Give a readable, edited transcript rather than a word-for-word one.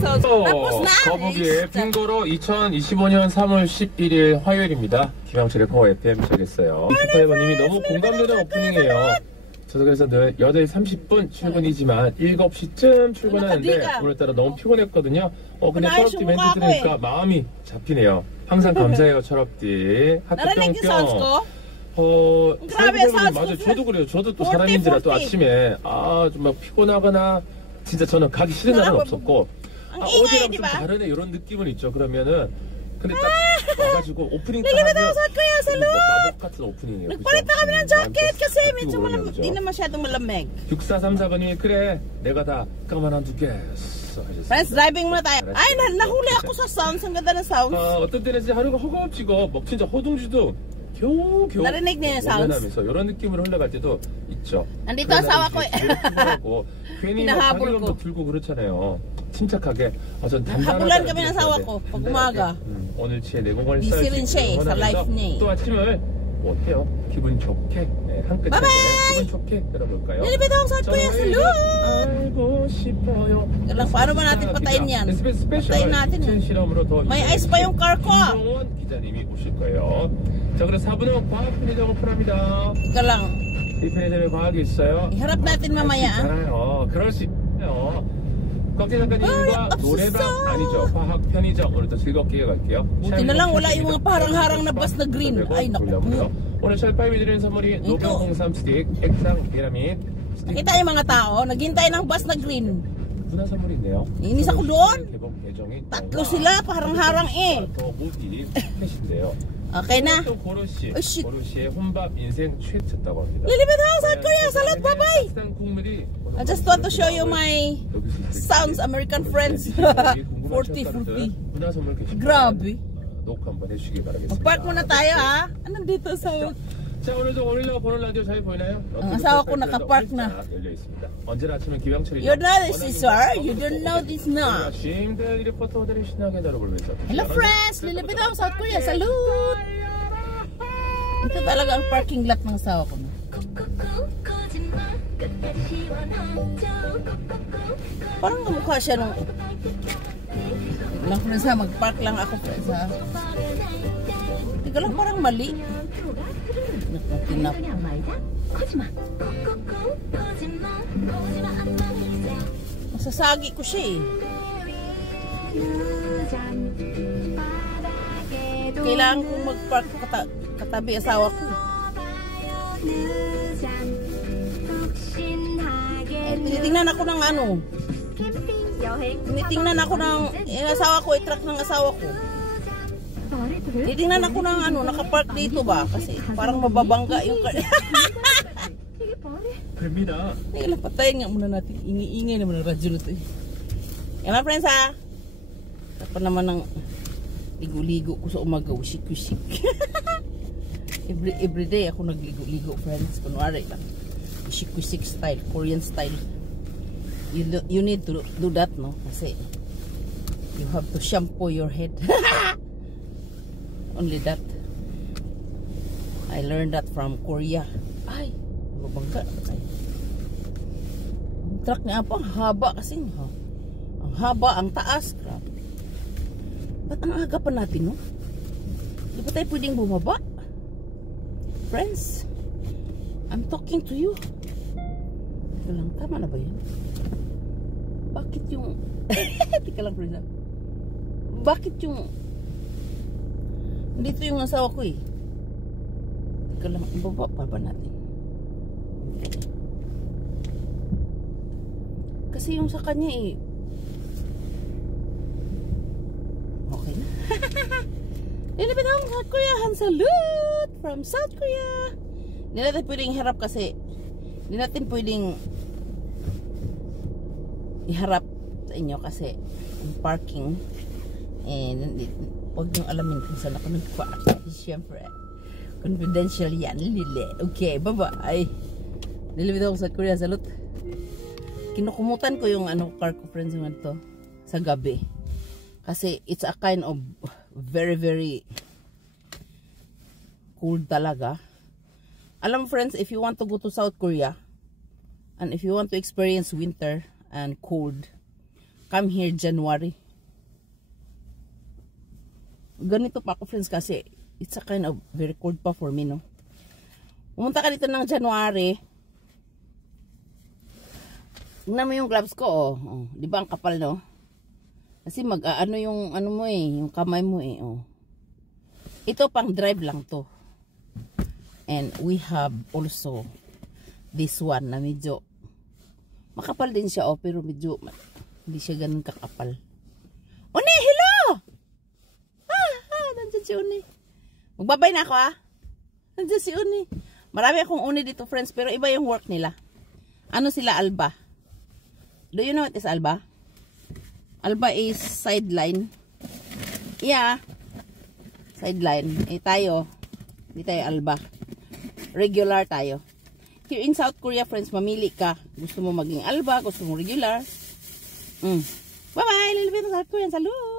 Tapos na. 거북이의 핑거로 2025년 3월 11일 화요일입니다. 김영철의 파워 FM 시작했어요. 스파이버님이 너무 공감되는 오프닝이에요. 저도 그래서 늘 8시 30분 출근이지만 7시쯤 출근하는데 오늘따라 너무 피곤했거든요. 근데 철업디 멘트 들으니까 마음이 잡히네요. 항상 감사해요, 철업디. 하트 뿅뿅. 맞아요. 저도 그래요. 저도 또 사람인지라 또 아침에 좀 막 피곤하거나 진짜 저는 가기 싫은 날은 없었고 어제랑 좀 다르네 이런 느낌은 있죠. 그러면은 근데 딱 와가지고 오프닝 딱 하면 마법 같은 오프닝이에요. Nagpalit na kami ng jacket kasi medyo hindi na masyadong malamig. 6434번님이 그래 내가 다 까만한두겠어 하셨어요. Friends, driving muna tayo. Ay, nahuli ako sa sounds. Ang ganda ng sounds. 어떤 때는 진짜 하루가 허겁지겁 막 진짜 허둥지둥 겨우 narinig niya yung sounds. 하면서 이런 느낌으로 흘러갈 때도 있죠. Nandito asawa ko eh. 괜히 자괴감도 들고 그렇잖아요. 침착하게. 전 하부lan kami ng asawa ko pag umaga. 오늘치의 내공을 Busy rin siya eh, sa life niya eh. 또 아침을 뭐 어때요? 기분 좋게 한 끗 기분 좋게 열어볼까요? Nilibit ako sa kuya sa loob. 알고 싶어요. Paano ba natin patayin yan? Patayin natin eh. May ice pa yung car ko. 김종원 기자님이 오실 거예요. 자, 그래서 4분은 과학 편의점 오픈합니다. Ika lang. 이 편의점에 과학이 있어요. Iharap natin mamaya. 있잖아요. 그럴 수 있어요. 곽재 작가님과 노래방 아니죠. 과학 편의점 오늘도 즐겁게 이어갈게요. Buti na lang wala yung mga parang-harang na bus na green. Ay naku. 오늘 철파임이 드리는 선물이 노병03 스틱, 액상 피라밋 스틱. Nakita yung mga tao, naghintay ng bus na green. 문화 선물이 있네요. Inis ako doon. 개봉 예정인 Tatlo sila, parang-harang eh. 더 모디 펫인데요. Okay na. 또 고로시, Oh, shit. 고로시의 혼밥 인생 최초였다고 합니다. Lilibit ako sa kuya. Salad, bye-bye. 쌀 국물이 I just want to show you my sounds American friends. 40-40. 문화 선물 게시판 Grabe. 녹화 한번 해주시기 바라겠습니다. Mag-park muna tayo ha. Anong dito sa... 자, 오늘도 오늘로 보는 라디오 잘 보이나요? Ang asawa ko nakapark na. 열려 있습니다. 언제나 아침은 김영철이. You know this is sir. You don't know this now. 아침들 이 리포터들이 신나게 다뤄보면서. Hello friends. Lilibit ako sa kuya. Salute. Ito talaga ang parking lot ng asawa ko. Parang kamukha siya nung... Lang friends ha. Mag-park lang ako friends ha. Tika lang parang mali. Nakutinap. Masasagi ko siya eh. Kailangan kong mag-park katabi asawa ko. Tinitingnan ako ng ano. Tinitingnan ako ng asawa ko, i-track ng asawa ko. Tinitingnan ako ng ano, nakapark dito ba? Kasi parang mababangga yung car. 됩니다. Kailan patayin nga muna natin. Ingi-ingay naman ang radyo nito eh. Yan na friends ha. Tapos naman ng ligo-ligo ko sa umaga. Usik-usik. Everyday ako nagligo-ligo friends. Kunwari lang. Usik-usik style. Korean style. You need to do that no. Kasi you have to shampoo your head. Only that. I learned that from Korea. Ay, mabangga. Ang truck nga po, ang haba kasi. Ang haba, ang taas. Grabe. Ba't ang aga pa natin, no? Di ba tayo pwedeng bumaba? Friends, I'm talking to you. Tika lang, tama na ba yun? Bakit yung... Tika lang, friends. Bakit yung... Dito yung asawa ko eh. Tika lang, ibaba pa ba natin? Kasi yung sa kanya eh. Okay na. Nilipit akong South Korea. Salute from South Korea. Hindi natin pwedeng harap kasi hindi natin pwedeng iharap sa inyo kasi ang parking huwag niyong alamin kung saan ako nag-park. Siyempre confidential yan, lili. Okay, bye-bye. Nilipit akong South Korea. Salute. Kinukumutan ko yung car ko friends yung ito sa gabi. Kasi it's a kind of very very cold talaga. Alam friends, if you want to go to South Korea and if you want to experience winter and cold, come here January. Ganito pa ako friends kasi it's a kind of very cold pa for me, no? Pumunta ka dito ng January. Tingnan mo yung gloves ko, oh. Oh, di ba ang kapal, no? Kasi mag-ano yung ano mo eh, yung kamay mo eh, oh. Ito pang drive lang to. And we have also this one na medyo makapal din siya, oh, pero medyo hindi siya ganun kakapal. Uni, hello! Nandiyan si Uni. Magbabay na ako, ah. Nandiyan si Uni. Marami akong Uni dito, friends, pero iba yung work nila. Ano sila, Alba? Do you know what is Alba? Alba is sideline. Yeah. Sideline. Eh, tayo. Hindi tayo Alba. Regular tayo. Here in South Korea, friends, mamili ka. Gusto mo maging Alba, gusto mo regular. Bye-bye, little bit of South Korean. Salud!